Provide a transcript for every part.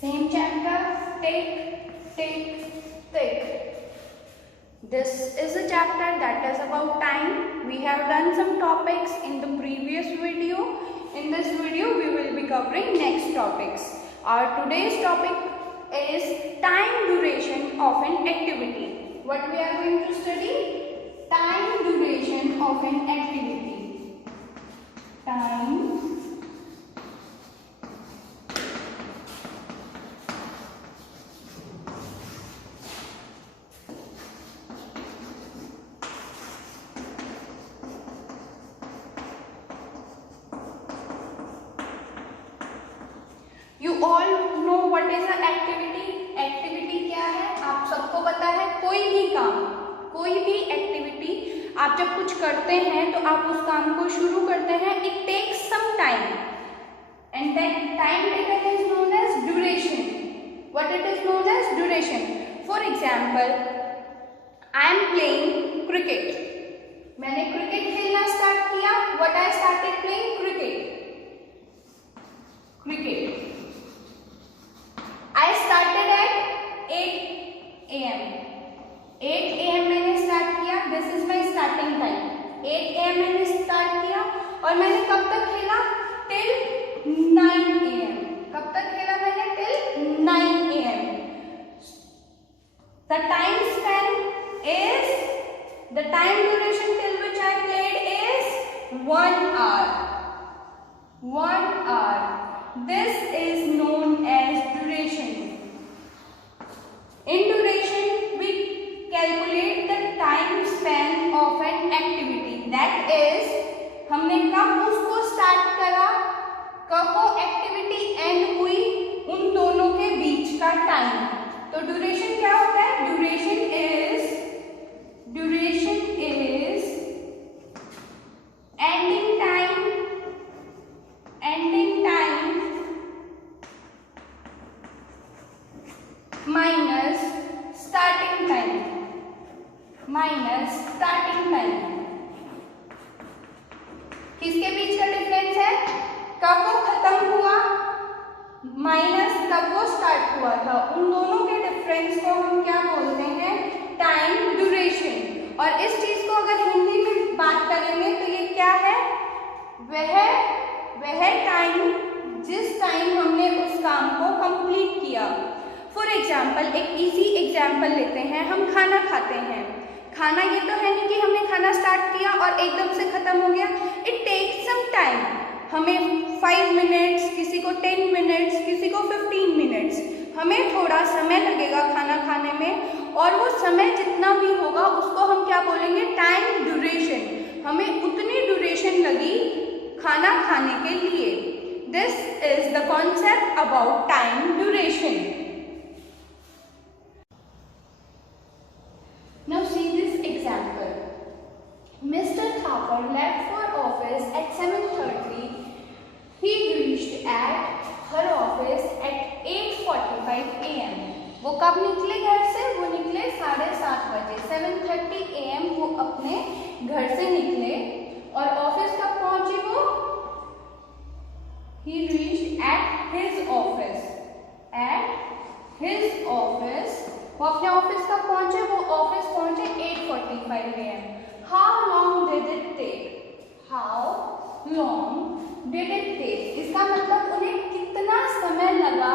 Same chapter, tick. This is a chapter that is about time. We have done some topics in the previous video. In this video, we will be covering next topics. Our today's topic is time duration of an activity. What we are going to study? Time duration of an activity. Time You all know what is an activity? Activity क्या है? आप सबको पता है, कोई भी काम, कोई भी एक्टिविटी आप जब कुछ करते हैं तो आप उस काम को शुरू करते हैं. It takes some time and that time taken is known as duration. What it is known as duration. For example, I am playing cricket. मैंने क्रिकेट खेलना स्टार्ट किया. What I started playing? Cricket. I started at 8 AM. 8 AM मैंने start किया. This is my starting time. 8 AM मैंने start किया और मैंने कब तक खेला? Till 9 AM. कब तक खेला मैंने? Till 9 AM. The time span is, the time duration till which I played is 1 hour. 1 hour. This is known as duration. In duration, we calculate the time span of an activity. That is, हमने कब उसको start करा, कब वो activity and हुई, उन दोनों के बीच का टाइम. तो ड्यूरेशन क्या होता है? Duration is ending time minus starting time. किसके बीच का डिफरेंस है? कब वो खत्म हुआ माइनस कब वो स्टार्ट हुआ था. उन दोनों के डिफरेंस को हम क्या बोलते हैं? Time duration. और इस चीज को अगर हिंदी में बात करेंगे तो ये क्या है? वह टाइम जिस टाइम हमने उस काम को कंप्लीट किया. फॉर एग्जाम्पल, एक इजी एग्जाम्पल लेते हैं. हम खाना खाते हैं. खाना ये तो है नहीं कि हमने खाना स्टार्ट किया और एकदम से खत्म हो गया. It takes some time. हमें 5 मिनट्स, किसी को 10 मिनट्स, किसी को 15 मिनट्स. हमें थोड़ा समय लगेगा खाना खाने में और वो समय जितना भी होगा उसको हम क्या बोलेंगे? Time duration. हमें उतनी ड्यूरेशन लगी खाना खाने के लिए. This is the concept about time duration. Now see this example. Mr. Thapar left for office at 7:30. He reached at her office at 8:45 AM. वो कब निकले घर से? वो निकले 7:30 बजे. 7:30 AM वो अपने घर से निकले और ऑफिस कब पहुंचे वो? He reached at his office. वो अपने ऑफिस कब पहुंचे? वो ऑफिस पहुंचे 8:45 AM. How long did it take? इसका मतलब उन्हें कितना समय लगा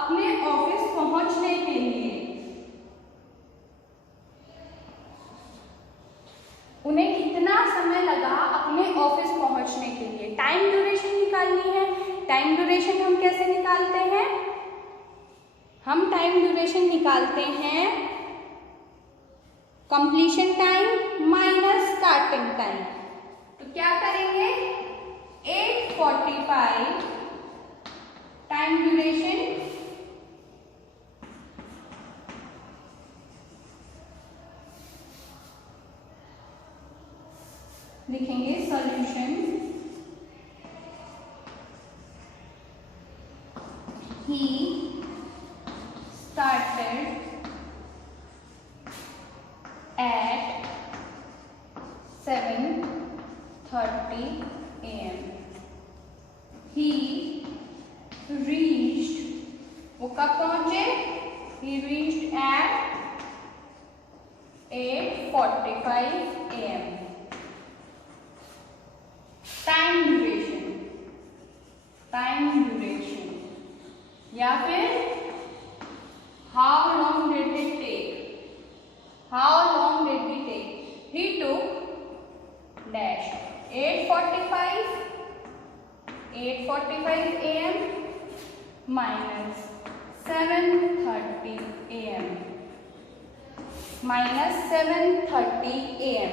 अपने ऑफिस पहुंचने के लिए. उन्हें कितना समय लगा अपने ऑफिस पहुंचने के लिए. टाइम ड्यूरेशन निकालनी है. टाइम ड्यूरेशन हम कैसे निकालते हैं? हम टाइम ड्यूरेशन निकालते हैं completion time minus starting time. तो क्या करेंगे? 8:45 टाइम ड्यूरेशन लिखेंगे. Solution, he started at 7:30 AM. He reached, वो कब पहुंचे? He reached at 8:45 AM. Time duration या फिर how long did he take? He took dash 8:45 AM minus 7:30 AM.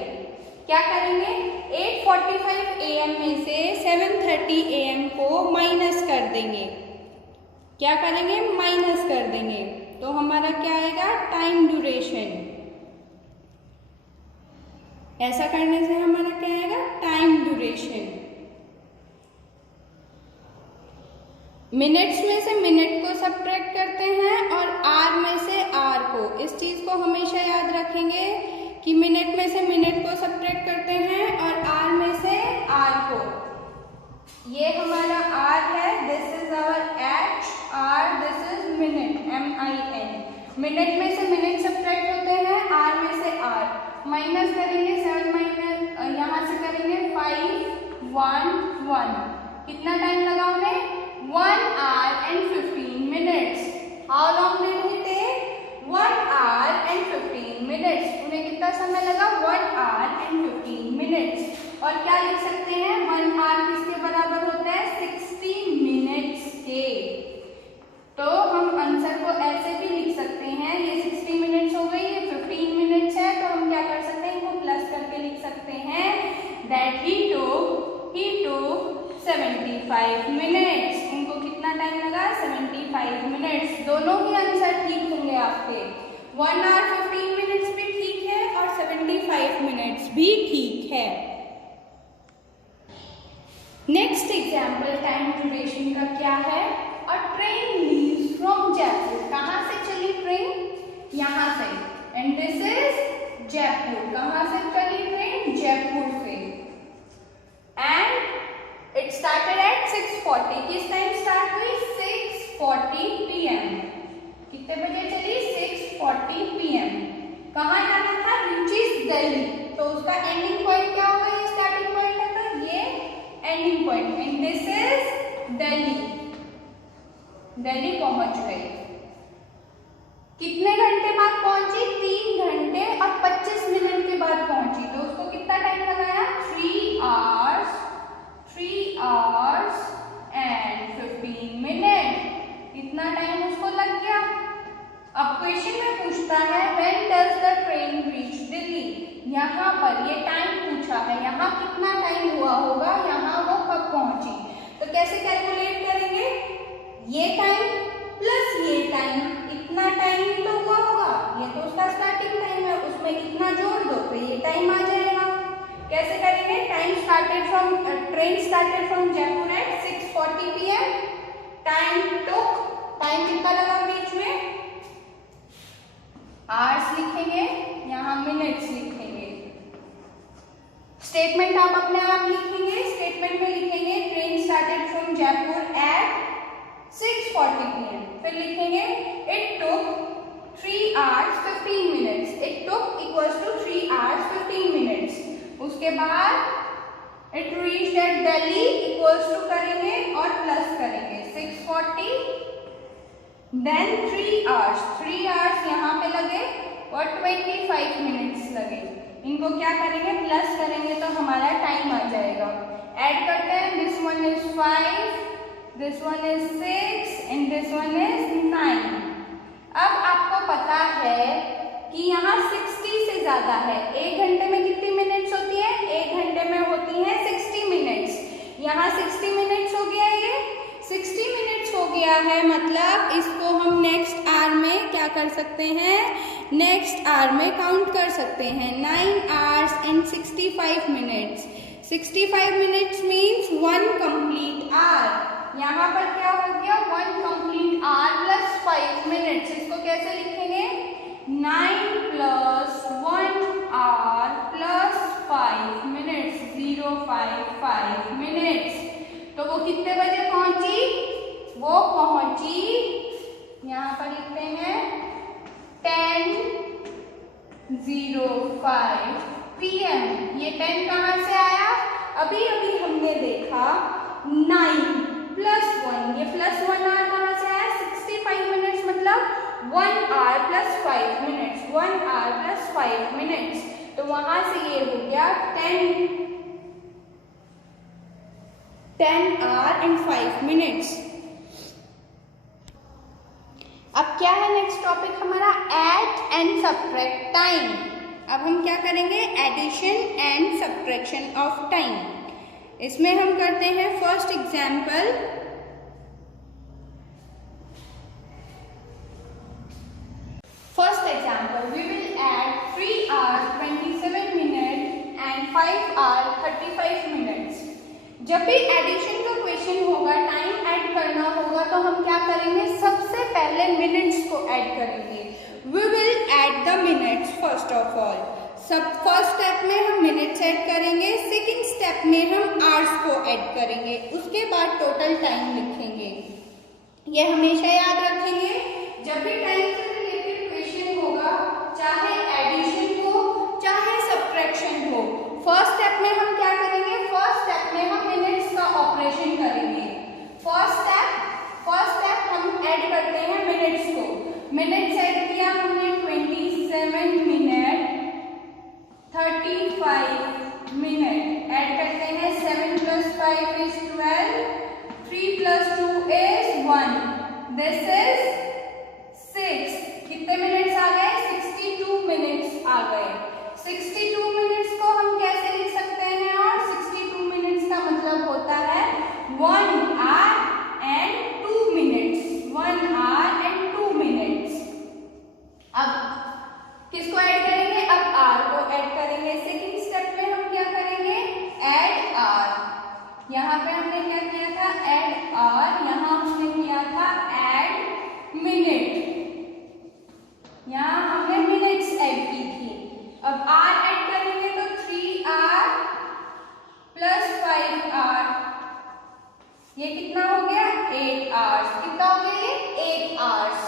क्या करेंगे? 8:45 AM में से 7:30 AM को माइनस कर देंगे। क्या करेंगे? माइनस कर देंगे। तो हमारा क्या आएगा? Time duration. ऐसा करने से हमारा क्या आएगा? Time duration. मिनट्स में से मिनट को सब्ट्रैक्ट करते हैं और आर में से आर को। इस चीज को हमेशा याद रखेंगे कि मिनट में से मिनट को सब्ट्रैक्ट करते हैं और आर में से आर को। ये हमारा आर है, this is hour H R, this is minute MIN। Minute में से मिनट सब्ट्रैक्ट होते हैं, आर में से आर। माइनस करेंगे 7 माइनस यहाँ से करेंगे 5 1 1। कितना टाइम लगा उन्हें? 1 hour and 15 minutes. How long did he take? 1 hour and 15 minutes. उन्हें कितना समय लगा? 1 hour and 15 minutes. और क्या लिख सकते हैं? 1 hour किसके बराबर होता है? 60 minutes के। तो हम आंसर को ऐसे भी लिख सकते हैं, ये 60 मिनट्स हो गई, ये 15 मिनट्स है, तो हम क्या कर सकते हैं? इनको प्लस करके लिख सकते हैं that he took 75 मिनट्स। उनको कितना टाइम लगा? 75 मिनट्स। दोनों ही आंसर ठीक होंगे आपके। 1 hour 15 मिनट्स भी ठीक है और 75 मिनट्स भी ठीक है। नेक्स्ट एग्जाम्पल टाइम ड्यूरेशन का क्या है? अ ट्रेन लीव्स फ्रॉम जयपुर। कहाँ से चली ट्रेन? यहाँ से। And this is Jaipur. कहाँ से चली ट्रेन? जयपुर से। And it started at 6:40। किस टाइम स्टार्ट हुई? 6:40 PM। कितने बजे चली? 6:40 PM। कहाँ जाना था? रीचेस दिल्ली। तो उसका एंडिंग पॉइंट क्या होगा? ये स्टार्टिंग पॉइंट है, तो ये ending point. And this is Delhi. Delhi पहुंच गई। कितने घंटे बाद पहुंची? 3 घंटे और 25 मिनट के बाद पहुंची। तो उसको कितना टाइम लगाया? 3 hours and 15 minutes। कितना टाइम उसको लग गया? अब क्वेश्चन में पूछता है when does the train reach Delhi। यहाँ पर ये टाइम पूछा है, यहाँ कितना टाइम हुआ होगा, यहाँ वो कब पहुंची। तो कैसे कैलकुलेट करेंगे? ये टाइम प्लस ये टाइम, इतना टाइम तो हुआ होगा, ये तो उसका स्टार्टिंग टाइम है, उसमें इतना जोड़ दो तो ये टाइम आ जाएगा। कैसे करेंगे? Train started from Jaipur at 6:40 PM। Time कितना लगा बीच में? आवर्स लिखेंगे, यहाँ मिनट्स लिखेंगे। स्टेटमेंट आप अपने आप लिखेंगे। स्टेटमेंट में लिखेंगे train started from Jaipur at 6:40 PM। फिर लिखेंगे it took 3 hours 15 minutes। It took equals to 3 hours 15 minutes। उसके बाद it reached at Delhi equals to करेंगे और प्लस करेंगे 6:40, देन 3 hours यहाँ पे लगे और 25 मिनट्स लगे। इनको क्या करेंगे? प्लस करेंगे तो हमारा टाइम आ जाएगा। ऐड करते हैं, this one is 5, this one is 6 and this one is 9। अब आपको पता है कि यहाँ 60 से ज्यादा है। 1 घंटे में कितनी मिनट्स होती है? 1 घंटे में होती है 60 मिनट्स। यहाँ 60 मिनट्स हो गया, ये 60 मिनट्स हो गया है, मतलब इसको हम नेक्स्ट आवर में क्या कर सकते हैं? नेक्स्ट आवर में काउंट कर सकते हैं। 9 hours and 65 minutes। 65 minutes means 1 complete hour। यहाँ पर क्या हो गया? 1 complete hour plus 5 minutes। इसको कैसे लिखेंगे? 9 plus 1 hour plus 5 minutes 055 minutes। तो वो कितने बजे पहुंची? वो पहुंची यहाँ पर लिखते हैं 10:05 PM। ये 10 कहाँ से आया? अभी अभी हमने देखा 9 + 1, ये +1 आवर कहाँ से आया? 65 मिनट्स, मतलब 1 hour + 5 minutes, 1 hour + 5 minutes। तो वहां से ये हो गया 10 hour and 5 minutes। अब क्या है नेक्स्ट टॉपिक हमारा? Add and subtract time. अब हम क्या करेंगे? Addition and subtraction of time. इसमें हम करते हैं first example. We will add 3 hours 27 minutes and 5 hours 35 minutes। जब भी एडिशन का क्वेश्चन होगा, टाइम ऐड करना होगा, तो हम क्या करेंगे? सबसे पहले मिनट्स को ऐड करेंगे। We will add the minutes first of all। First step में हम मिनट्स ऐड करेंगे, सेकंड स्टेप में हम आवर्स को ऐड करेंगे, उसके बाद टोटल टाइम लिखेंगे। ये हमेशा याद रखेंगे, जब भी टाइम से रिलेटेड क्वेश्चन होगा, चाहे एडिशन हो चाहे सब्ट्रैक्शन हो, फर्स्ट स्टेप में हम क्या करेंगे? फर्स्ट स्टेप में हम मिनट्स का ऑपरेशन करेंगे। फर्स्ट स्टेप हम ऐड करते हैं मिनट्स को। मिनट्स ऐड किया हमने 27 मिनट 35 मिनट। ऐड करते हैं 7 + 5 is 12, 3 + 2 is 1, दिस इज 6। कितने मिनट्स आ गए? 62 मिनट्स आ गए। 62 मिनट्स को हम कैसे लिख सकते हैं? और 62 मिनट्स का मतलब होता है 1 hour and 2 minutes, 1 hour and 2 minutes। अब किसको ऐड करेंगे? अब आर को ऐड करेंगे। सेकंड स्टेप में हम क्या करेंगे? Add R. यहाँ पे हमने क्या किया था? Add R. यहाँ हमने किया था ऐड मिनट। यहाँ हमने मिनट्स ऐड की थी। अब आर ऐड करेंगे तो 3 hour + 5 hour, ये कितना हो गया? 8 hours। कितना हो गया ये? 8 hours।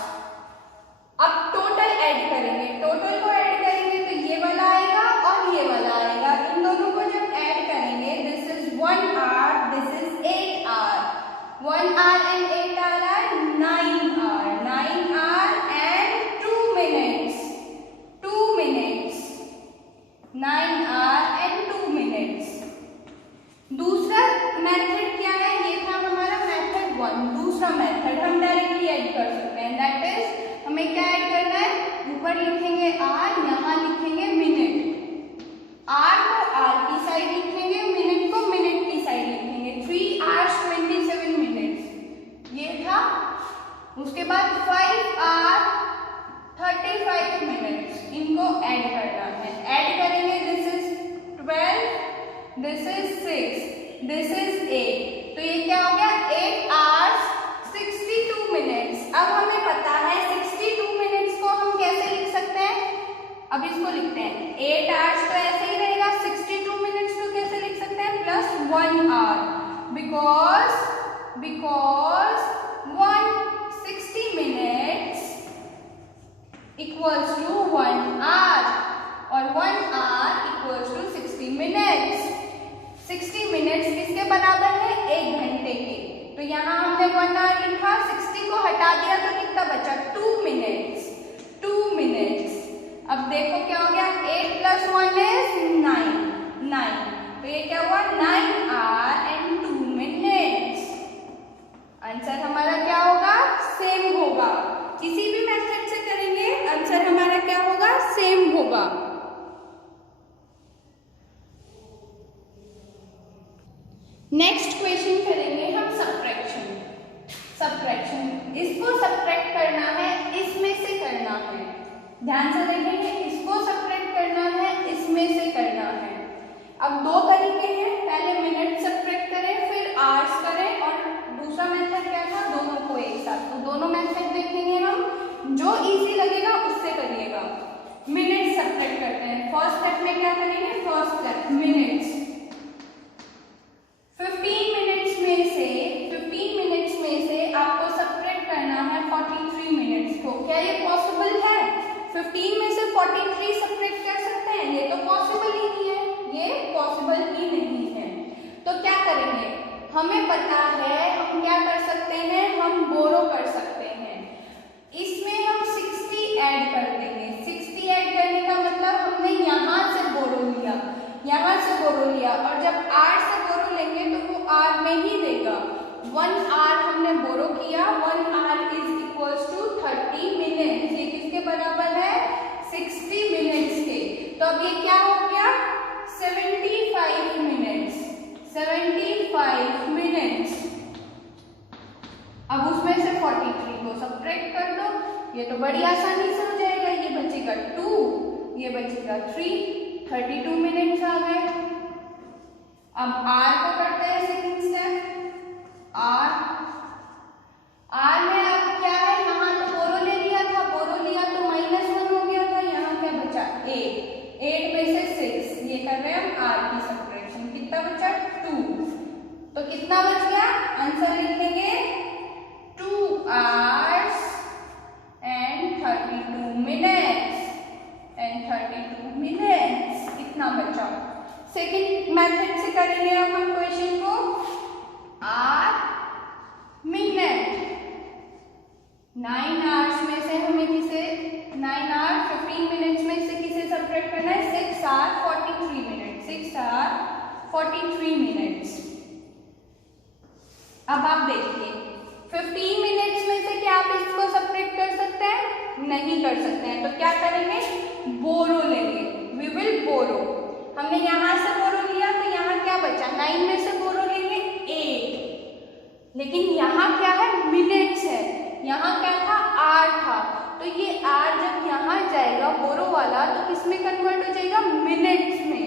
अब टोटल ऐड करेंगे। टोटल को ऐड करेंगे तो ये वाला आएगा और ये वाला आएगा। इन दोनों को जब ऐड करेंगे, this is 1 hour, this is 8 hour। 1 hour and 8 hour are 9 hour, 9 hour and 2 minutes, 2 minutes, 9 hour and 2 minutes। दूसरा मेथड क्या है? ये था हमारा मेथड 1। दूसरा मेथड हम डायरेक्टली ऐड कर सकते हैं, दैट इज हमें क्या ऐड करना है? ऊपर लिखेंगे आर, यहाँ लिखेंगे मिनट। आर को आर की साइड लिखेंगे, मिनट को मिनट की साइड लिखेंगे। 3 hours 27 minutes ये था। उसके बाद 5 hour 35 minutes, इनको ऐड करना है। ऐड करेंगे, this is 12, this is 6, this is 8। तो ये क्या हो गया? 8 hours 62 minutes। अब हमें पता है 62 मिनट्स को हम कैसे लिख सकते हैं? अब इसको लिखते हैं 8 hours तो ऐसे ही रहेगा, 62 मिनट्स को कैसे लिख सकते हैं? +1 hour, because 160 minutes equals to 1 hour और 1 hour equals to 60 minutes। 60 minutes किसके बराबर है? 1 घंटे के। तो यहाँ हमने 1 hour लिखा, 60 को हटा दिया तो कितना बचा? 2 minutes, 2 minutes। अब देखो क्या हो गया? 8 + 1 is 9, 9। तो ये क्या हुआ? 9 hour and 2 minutes। आंसर हमारा क्या होगा? सेम होगा। किसी भी मेथड से करेंगे, आंसर हमारा क्या होगा? सेम होगा। नेक्स्ट क्वेश्चन करेंगे हम सब्ट्रैक्शन। इसको सब्ट्रैक्ट करना है, इसमें से करना है। ध्यान से देखेंगे, इसको सब्ट्रैक्ट करना है, इसमें से करना है। अब 2 तरीके हैं, पहले मिनट सब्ट्रैक्ट करें, फिर आवर्स करें, और दूसरा मेथड क्या था? दोनों को एक साथ। तो दोनों मेथड देखेंगे हम, जो इजी लगेगा उससे करिएगा। मिनट सब्ट्रैक्ट करते हैं। फर्स्ट स्टेप में क्या करेंगे? First step minutes. 15 मिनट्स में से आपको सब्ट्रैक्ट करना है 43 मिनट। पता है हम क्या कर सकते हैं, हम बोरो कर सकते हैं। इसमें हम 60 ऐड कर देंगे। 60 ऐड करने का मतलब हमने यहाँ से बोरो लिया, यहाँ से बोरो लिया, और जब R से बोरो लेंगे तो वो R में ही देगा। 1 R हमने बोरो किया, 1 R is equals to 30 minutes. ये किसके बराबर है, 60 मिनट्स के। तो अब ये क्या हो गया, 75 मिनट्स, 75 मिनट्स। अब उसमें से 43 को सब्ट्रैक्ट कर दो, ये तो बड़ी आसानी से हो जाएगा। ये बचेगा 2, ये बचेगा 3, 32 मिनट्स आ गए। अब R को करते हैं सेकंड स्टेप। R में अब क्या है, यहाँ तो बोरो ले लिया था, बोरो लिया तो -1 हो गया था, यहाँ क्या बचा 8 में से 6, ये कर रहे हैं हम R की सब्ट्रैक्शन। कितना बचा 2, तो कितना बच गया, आंसर लिखेंगे 2 hours and 32 minutes कितना बचा। सेकंड मेथड से करेंगे अब हम क्वेश्चन को। R मिनट, 9 hours में से हमें किसे, 9 hour 15 मिनट्स में से किसे सब्ट्रैक्ट करना है, 6 hour 43 मिनट, 6 hour 43 मिनट्स। अब आप देखिए 15 मिनट्स में से क्या आप इसको सब्ट्रैक्ट कर सकते हैं, नहीं कर सकते हैं। तो क्या करेंगे, बोरो लेंगे, वी विल बोरो। हमने यहाँ से बोरो लिया तो यहाँ क्या बचा, 9 में से बोरो लेंगे 8, लेकिन यहाँ क्या है, मिनट्स है, यहाँ क्या था, R था। तो ये R जब यहाँ जाएगा बोरो वाला तो किसमें कन्वर्ट हो जाएगा, मिनट्स में।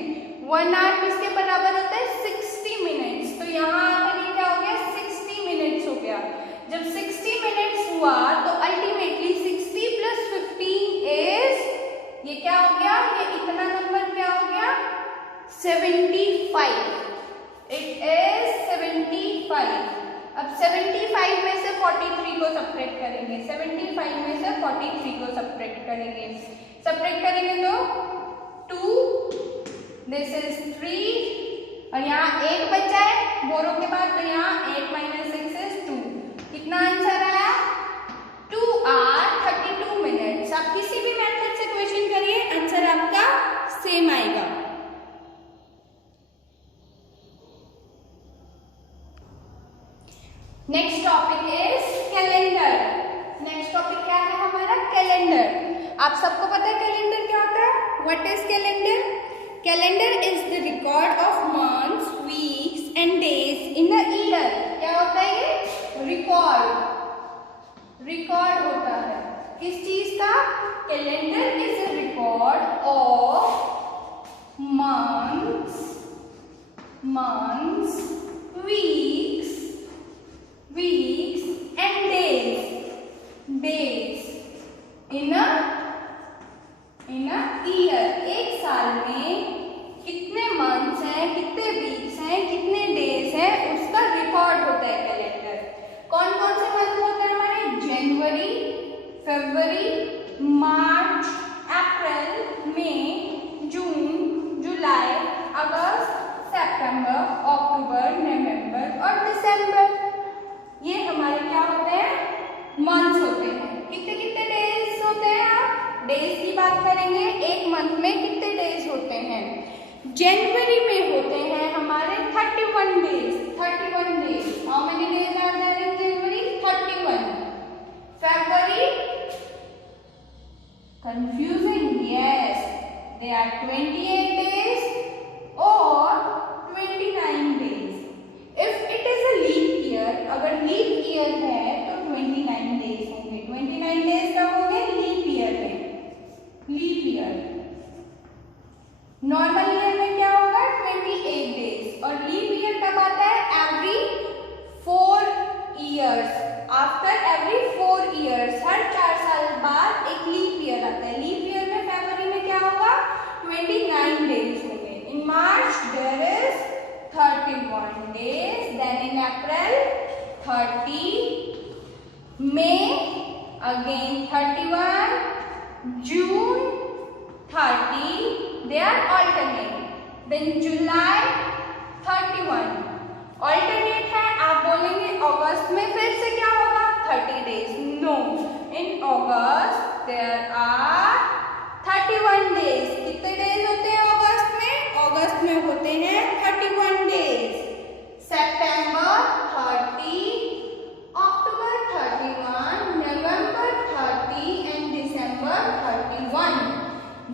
1 hour किसके बराबर होता है, 60 मिनट्स। तो यहाँ आकर ये क्या हो गया, 60 मिनट्स हो गया। जब 60 मिनट्स हुआ तो अल्टीमेटली 60 + 15 इज, ये क्या हो गया, ये इतना नंबर क्या हो गया, 75। It is 75। अब 75 में से 43 को सब्ट्रैक्ट करेंगे, 75 में से 43 को सब्ट्रैक्ट करेंगे। सब्ट्रैक्ट करेंगे तो 2, दिस इज 3, और यहाँ 8 बचा है बोरो के बाद, तो यहाँ 8 - 6 इज 2। कितना आंसर आया, 2 hour 32 मिनट्स। आप किसी भी मेथड से क्वेश्चन करिए, आंसर आपका सेम आएगा। Next topic is calendar. Next topic क्या है हमारा, कैलेंडर। आप सबको पता है कैलेंडर क्या होता है, what is calendar. Calendar is the record of months, weeks and days in a year. क्या होता है ये, रिकॉर्ड होता है किस चीज का, calendar is a record of months, weeks and days in a year। एक साल में कितने मंथ्स हैं, कितने वीक्स हैं, कितने डेज हैं, उसका रिकॉर्ड होता है कैलेंडर। कौन कौन से मंथ होते हैं हमारे, जनवरी, फरवरी, मार्च, अप्रैल, मई, जून, जुलाई, अगस्त, सितंबर, अक्टूबर, नवंबर और दिसंबर। ये हमारे क्या होते हैं, मंथ्स होते हैं। कितने कितने डेज होते हैं, आप डेज की बात करेंगे, एक मंथ में कितने डेज होते हैं। जनवरी में होते हैं हमारे 31 days, 31 days. How many days are there in January, 31। February, confusing, yes, they are 28 days और 29 days. If it is a leap year, अगर लीप ईयर है तो 29 डेज होंगे। 29 डेज कब होंगे, लीप ईयर में, लीप ईयर। नॉर्मल ईयर में क्या होगा, 28 डेज। और लीप ईयर कब आता है, every 4 years, after every 4 years, हर 4 साल बाद एक लीप ईयर आता है। लीप ईयर में फरवरी में क्या होगा, 29 डेज होंगे। इन मार्च there is 31 days, then in April 30, May again 31, June 30, they are alternate, then July 31, alternate है, आप अगस्त में फिर से क्या होगा 30 days? No, in August there are 31 days. कितने डेज होते हैं अगस्त में? अगस्त में होते हैं 31 डेज। सितंबर 30, अक्टूबर 31, नवंबर 30 एंड दिसंबर 31।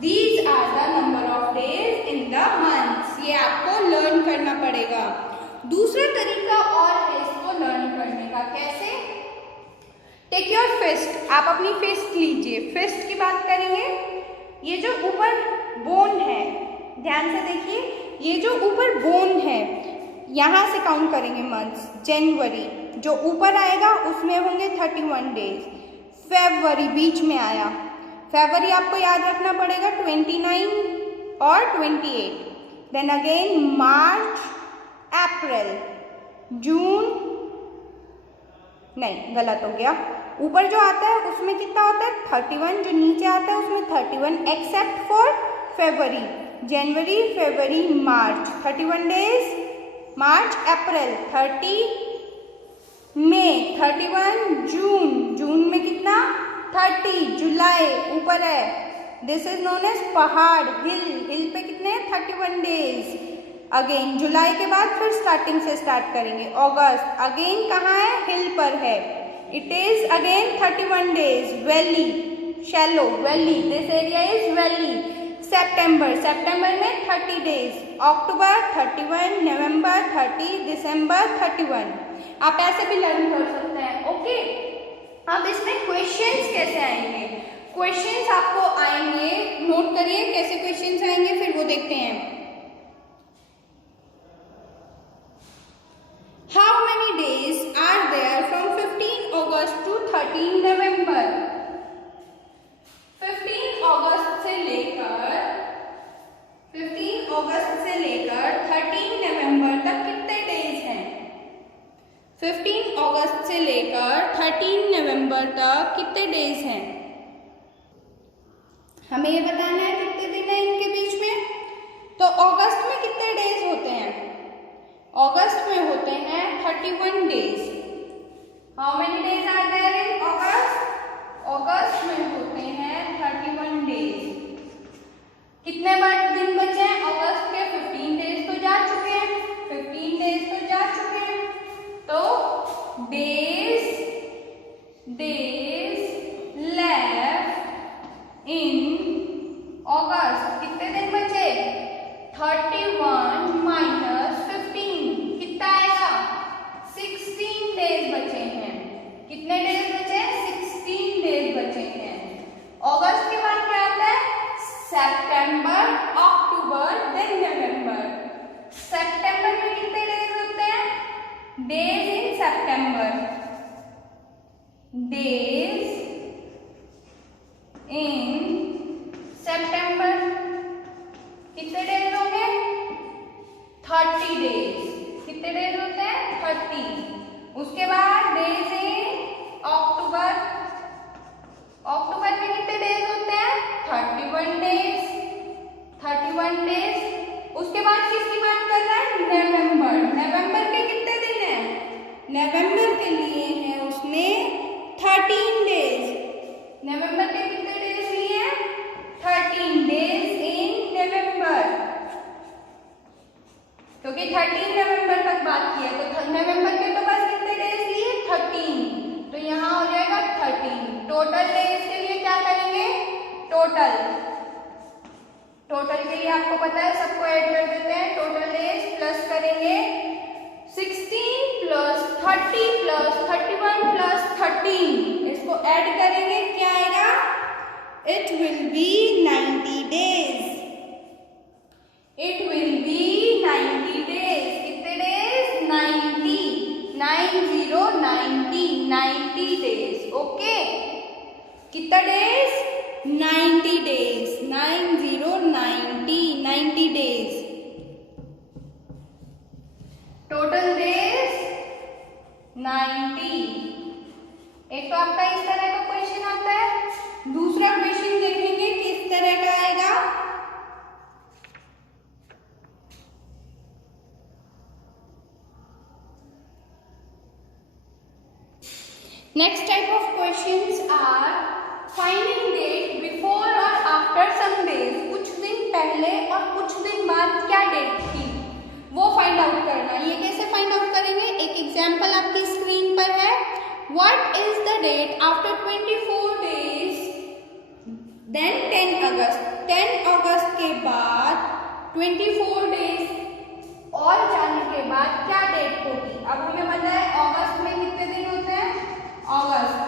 These are the number of days in the months। ये आपको लर्न करना पड़ेगा। दूसरा तरीका और है इसको लर्न करने का। कैसे? टेक योर फिस्ट, आप अपनी फिस्ट लीजिए। फिस्ट की बात करेंगे। ये जो ऊपर बोन है, ध्यान से देखिए, ये जो ऊपर बोन है यहाँ से काउंट करेंगे मंथ्स। जनवरी जो ऊपर आएगा उसमें होंगे 31 डेज। फरवरी बीच में आया, फरवरी आपको याद रखना पड़ेगा 29 और 28। देन अगेन मार्च, अप्रैल, जून, नहीं गलत हो गया, ऊपर जो आता है उसमें कितना होता है 31, जो नीचे आता है उसमें 31 except for February. January, February, March 31 days. March, April 30, May 31, June, June में कितना 30, जुलाई ऊपर है, दिस इज नोन एज पहाड़, हिल, हिल पे कितने 31 डेज। अगेन जुलाई के बाद फिर स्टार्टिंग से स्टार्ट करेंगे। अगस्त अगेन कहाँ है? हिल पर है, it is again 31 days. Valley, shallow valley, this area is valley. September, September में 30 डेज। अक्टूबर 31, नवंबर 30, दिसंबर 31। आप ऐसे भी लर्न कर सकते हैं। ओके, अब इसमें क्वेश्चंस कैसे आएंगे? क्वेश्चंस आपको आएंगे, नोट करिए कैसे क्वेश्चंस आएंगे, फिर वो देखते हैं। How many days are there from 15 August to 13 November? 15 अगस्त से लेकर 13 नवंबर तक कितने डेज हैं? 15 अगस्त से लेकर 13 नवंबर तक कितने डेज हैं? हमें ये बताना है कितने दिन है इनके बीच में। तो अगस्त में कितने डेज होते हैं? अगस्त में होते हैं 31 days. How many days are there in August? अगस्त में होते हैं 31 डेज। कितने दिन बचे हैं अगस्त के? 15 डेज तो जा चुके हैं, 15 डेज तो जा चुके हैं। तो डेज लेफ्ट इन अगस्त, कितने दिन बचे? 31 माइनस 15 कितना आएगा? 16 डेज बचे हैं। कितने डेज बचे हैं? 16 डेज बचे हैं। अगस्त के बाद क्या आता है? सितंबर, अक्टूबर, देन नवंबर। सितंबर में कितने डेज होते हैं? Days in September, days in सितंबर कितने डेज होंगे? 30 डेज। कितने डेज होते हैं? 30। उसके बाद डेज इन अक्टूबर, अक्टूबर में कितने डेज होते हैं? 31 डेज, 31 डेज। उसके बाद किसकी बात कर रहा है? नवंबर। नवंबर के कितने दिन हैं? नवंबर के लिए है उसने 13 डेज। नवंबर के कितने डेज लिए हैं? 13 डेज इन नवंबर, क्योंकि 13 नवंबर तक बात की है तो नवंबर के तो बस कितने डेज लिए? 13, तो यहाँ हो जाएगा 13। टोटल डेज के लिए क्या करेंगे? टोटल के लिए आपको पता है, सबको ऐड कर देते हैं। टोटल डेज प्लस करेंगे 16 प्लस 30 प्लस 31 प्लस 13, इसको ऐड करेंगे, क्या आएगा? It will be 90 days. It will be 90 days. कितने डेज? 90, 90 डेज। ओके, कितना days? 90 days, 90 days. Total days 90। एक तो आपका इस तरह का क्वेश्चन आता है। दूसरा क्वेश्चन देखेंगे किस तरह का आएगा। Next type of questions are finding date before और आफ्टर सम डेज, कुछ दिन पहले और कुछ दिन बाद क्या डेट थी वो फाइंड आउट करना। ये कैसे फाइंड आउट करेंगे, एक एग्जांपल आपकी स्क्रीन पर है। What is the date after 24 days than 10 August. 10 अगस्त के बाद 24 डेज और जाने के बाद क्या डेट होगी। अब हमें पता है अगस्त में कितने दिन होते हैं, अगस्त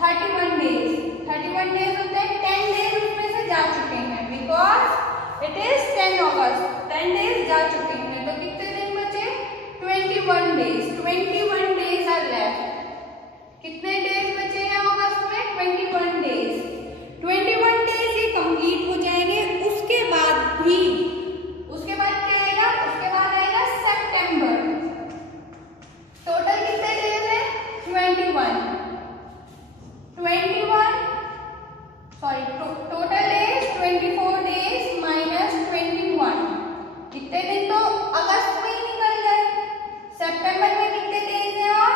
31 डेज, 31 डेज होते हैं। 10 डेज उसमें से जा चुके हैं because it is 10 August, 10 days जा चुके हैं, तो कितने दिन बचे 21 डेज, 21 डेज आर लेफ्ट। कितने डेज बचे हैं अगस्त में, 21 डेज, 21 डेज ये कंप्लीट हो जाएंगे। उसके बाद भी, उसके बाद क्या आएगा, उसके बाद आएगा सितंबर। टोटल कितने डेज है 21, टोटल इज 24 डेज माइनस 21, कितने दिन तो अगस्त में ही निकल गए। सितंबर में कितने डेज हैं और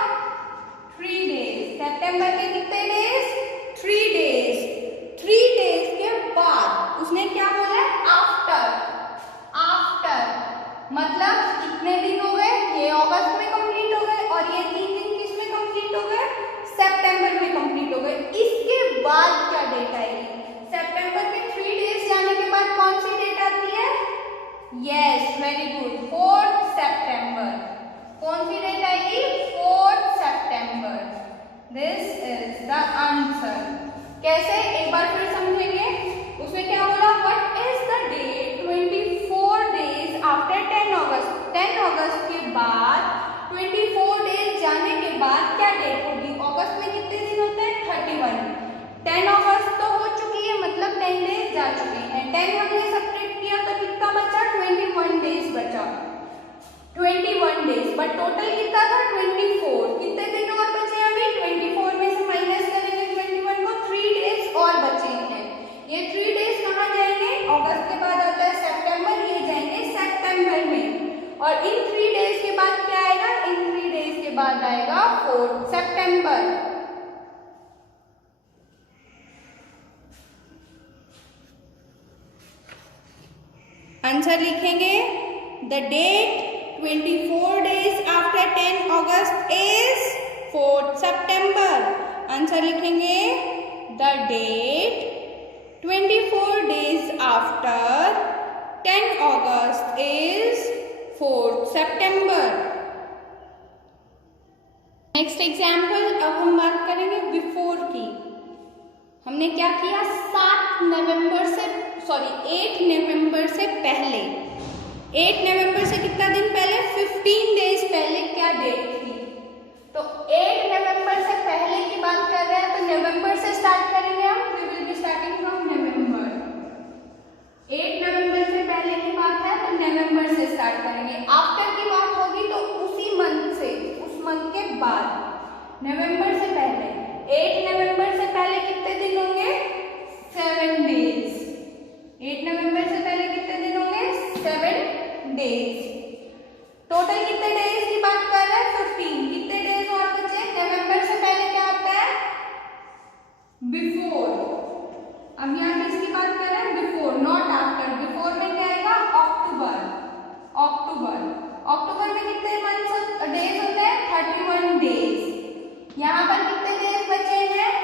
3 डेज, सितंबर के कितने डेज 3 डेज। 3 डेज के बाद उसने क्या बोला है, आफ्टर, मतलब कितने दिन हो गए, ये अगस्त में कंप्लीट हो गए और ये 3 दिन किस में कंप्लीट हो गए, सितंबर में कंप्लीट हो गए। इसके बाद क्या डेट आएगी, सितंबर में 3 डेज जाने के बाद कौन सी डेट आती है, यस वेरी गुड, 4 सितंबर। कौन सी डेट आएगी, 4 September. This is the answer. कैसे, एक बार फिर समझेंगे। उसमें क्या बोला, what is the date 24 days after 10 August. 10 अगस्त के बाद 24 डेज जाने के बाद क्या डेट होगी। अगस्त में कितने दिन होते हैं, 31, 10 अगस्त तो हो चुकी है, मतलब 10 डेज जा चुके हैं। 10 हमने सब्ट्रैक्ट किया तो कितना बचा, 21 डेज बचा, 21 डेज, बट टोटल कितना था 24। कितने दिन और बचे अभी, 24 में से माइनस करेंगे 21 को, 3 डेज और बचे हैं। ये 3 डेज कहाँ जाएंगे, अगस्त के बाद आता है सितंबर, ये जाएंगे सितंबर में। और इन 3 डेज के बाद क्या आएगा, इन 3 डेज के बाद आएगा 4 सितंबर। आंसर लिखेंगे, the date 24 days after 10 August is 4 September. Answer लिखेंगे, the date 24 days after 10 August is 4 September. Next example, अब हम बात करेंगे बिफोर की। हमने क्या किया, 8 नवंबर से पहले, 8 नवंबर से कितना दिन पहले, 15 डेज पहले क्या डेट थी। तो 8 नवंबर से पहले की बात कर रहे हैं, तो नवंबर से स्टार्ट करेंगे हम, we will be starting from November. 8 नवंबर से पहले की बात है तो नवंबर से स्टार्ट करेंगे। आफ्टर की बात होगी तो उसी मंथ से, उस मंथ के बाद, नवंबर से पहले। 8 नवंबर से पहले कितने दिन होंगे, 7 डेज। 8 नवंबर से पहले कितने दिन होंगे, 7 डेज। टोटल कितने डेज की बात कर रहे हैं, 15। कितने डेज और बचे, नवंबर से पहले क्या आता है, बिफोर। अब यहाँ पे इसकी बात कर रहे हैं बिफोर, नॉट आफ्टर। बिफोर में क्या आएगा, अक्टूबर। अक्टूबर में कितने मंथ्स डेज होते हैं, 31 डेज। यहाँ पर कितने डेज बचे हैं,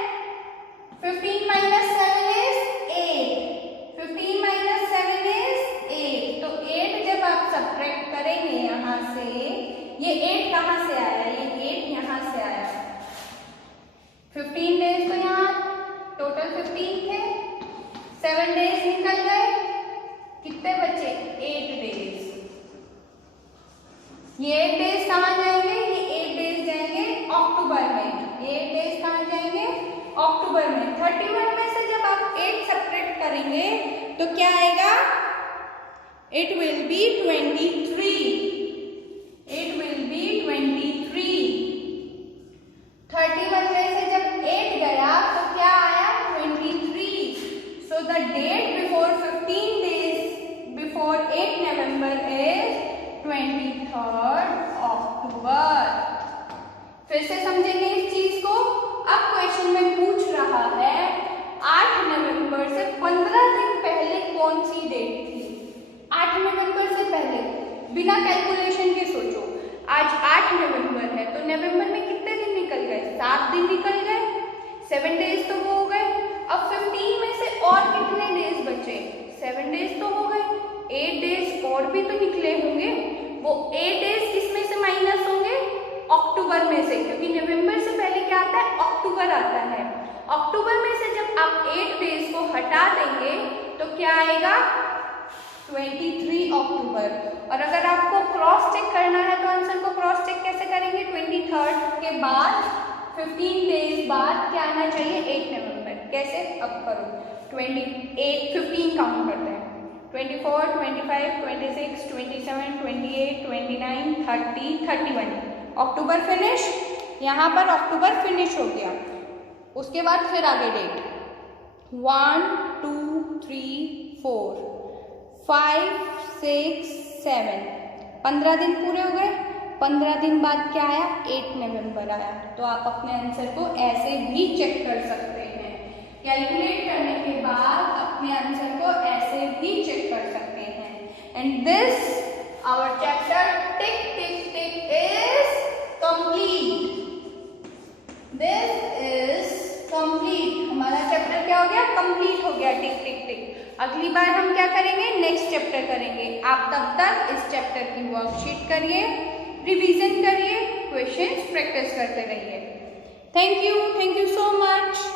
15 माइनस 7 इज 8, 15 माइनस 7 इज 8। तो 8 जब आप सब्ट्रैक्ट करेंगे यहाँ से, ये 8 कहाँ से आया, ये 8 यहाँ से आया। 15 डेज तो यहाँ टोटल 15 थे, 7 डेज निकल गए, कितने बचे, 8 डेज। ये 8 डेज कहाँ जाएंगे, ये 8 डेज जाएंगे अक्टूबर में। ये 8 डेज कहाँ जाएंगे, अक्टूबर में। 31 में से जब आप 8 सब्ट्रैक्ट करेंगे तो क्या आएगा, it will be 23। It will be 23। 31 में से जब 8 गया तो क्या आया, 23। So the date before 15 days before 8 November is 23rd October. फिर से समझेंगे इस चीज को। 7 डेज तो वो हो गए। अब 15 में से और कितने डेज बचे? 7 डेज तो हो गए, 8 डेज और भी तो निकले होंगे। वो 8 डेज किसमें से माइनस होंगे? अक्टूबर में से, क्योंकि नवंबर से पहले क्या आता है? अक्टूबर आता है। अक्टूबर में से जब आप 8 डेज को हटा देंगे तो क्या आएगा? 23 अक्टूबर। और अगर आपको क्रॉस चेक करना है तो आंसर को क्रॉस चेक कैसे करेंगे? 23 के बाद 15 डेज बाद क्या आना चाहिए? 8 नवंबर। कैसे? अब करो, 28 15 काउंट करते हैं। 24, 25, 26, 27, 28, 29, 30, 31। अक्टूबर फिनिश। यहाँ पर अक्टूबर फिनिश हो गया। उसके बाद फिर आगे डेट 1, 2, 3, 4, 5, 6, 7, 15 दिन पूरे हो गए। 15 दिन बाद क्या आया? 8 नवंबर आया। तो आप अपने आंसर को ऐसे भी चेक कर सकते हैं। कैलकुलेट करने के बाद अपने आंसर को ऐसे भी चेक कर सकते हैं। And this our chapter tick tick tick is complete. This is complete. हमारा चैप्टर क्या हो गया? कंप्लीट हो गया। टिक टिक टिक। अगली बार हम क्या करेंगे? नेक्स्ट चैप्टर करेंगे। आप तब तक इस चैप्टर की वर्कशीट करिए, रिवीजन करिए, क्वेश्चंस प्रैक्टिस करते रहिए। Thank you so much.